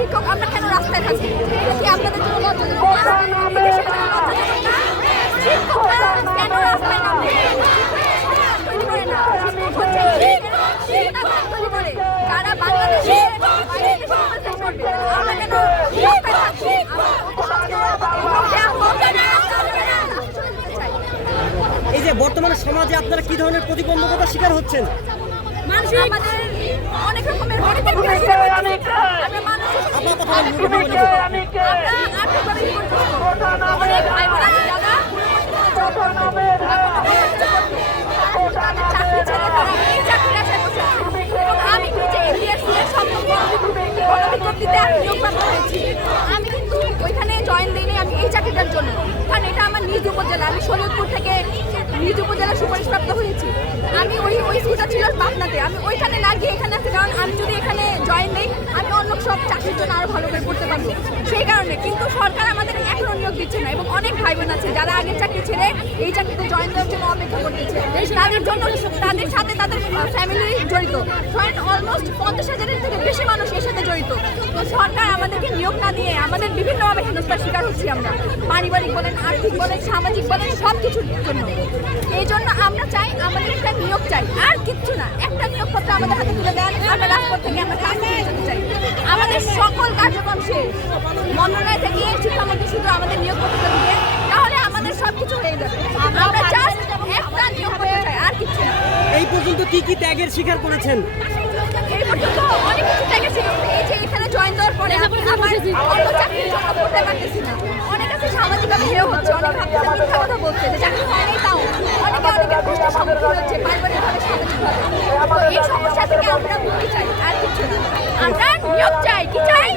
শিক্ষক আমরা কেন রাস্তায় থাকি? কি আপনাদের জন্য লজ্জাজনক না? এদেশের জন্য লজ্জাজনক না? শিক্ষকরা কেন রাস্তায় নামবে? তৈরি করে না। শিক্ষক হচ্ছে শিক্ষকরা তৈরি করে। কারা বাংলাদেশে বাইরে দেশে প্রচার করবে? আমরা কেন রাস্তায় থাকছি? এই যে বর্তমানে সমাজে আপনারা কি ধরনের প্রতিবন্ধকতার শিকার হচ্ছেন? আমাদের অনেক রকমের প্রতিবন্ধকতার শিকার হচ্ছি। আমরা মানসিক অনেক ভাই বোন আছে যারা চাকরি ছেড়ে তারা এই চাকরির আশায় বসে আছে। এবং আমি নিজে এবিএসসি এর সপ্তম বিজ্ঞপ্তিতে নিয়োগপ্রাপ্ত হয়েছি। আমি কিন্তু ওইখানে জয়েন দিইনি আমি এই চাকরিটার জন্য, কারণ এটা আমার নিজ উপজেলা। আমি শরীয়তপুর থেকে নিজ উপজেলা সুপারিশপ্রাপ্ত হয়েছি। আমি ওই স্কুলটা ছিল পাবনাতে, আমি ওইখানে না গিয়ে এখানে আছি, কারণ আমি যদি এখানে জয়েন দিই আমি অন্য সব চাকরির জন্য আরো ভালো করে করতে পারবো সেই কারণে। কিন্তু সরকার আমাদের এখনো নিয়োগ দিচ্ছে না এবং অনেক ভাই বোন আছে যারা আগের চাকরি ছেড়ে এই চাকরিতে জয়েন দেওয়ার জন্য অপেক্ষা করতেছে। তাদের জন্য তাদের সাথে তাদের ফ্যামিলি জড়িত, অলমোস্ট 50,000-এর থেকে বেশি মানুষ এর সাথে জড়িত। তো সরকার আমাদেরকে নিয়োগ না দিয়ে আমাদের বিভিন্নভাবে হেনস্থার শিকার হচ্ছি আমরা, পারিবারিক বলেন, আর্থিক বলেন, সামাজিক বলেন, সব কিছুর জন্য। এই জন্য আমরা চাই আমাদের একটা নিয়োগ চাই, আর কিচ্ছু না। একটা নিয়োগপত্র আমাদের হাতে তুলে দেন, আমরা রাজপথ থেকে আমরা কাজ নিয়ে যেতে চাই। আমাদের সকল কার্যক্রম শেষ, মন্ত্রণালয় থেকে শিক্ষামন্ত্রী শুধু আমাদের নিয়োগপত্র দিবে, তাহলে আমাদের সব কিছু হয়ে যাবে। আমরা জাস্ট একটা নিয়োগপত্র চাই, আর কিচ্ছু না। এই পর্যন্ত কি কি ত্যাগের শিকার করেছেন? এই পর্যন্ত অনেক কিছু জায়গা ছিল। এই যে এখানে জয়েন দেওয়ার পরে আমার অন্য চাকরির জন্য করতে পারতেছি না। অনেক কাছে সামাজিকভাবে হেয় হচ্ছে, অনেক ভাবছে মিথ্যা কথা বলছে যে চাকরি হয়নি, তাও অনেকের কষ্টের সম্মুখীন হচ্ছে পারিবারিকভাবে, সামাজিকভাবে। তো এই সমস্যা থেকে আমরা মুক্তি চাই, আর কিছু না। আমরা নিয়োগ চাই, কি চাই?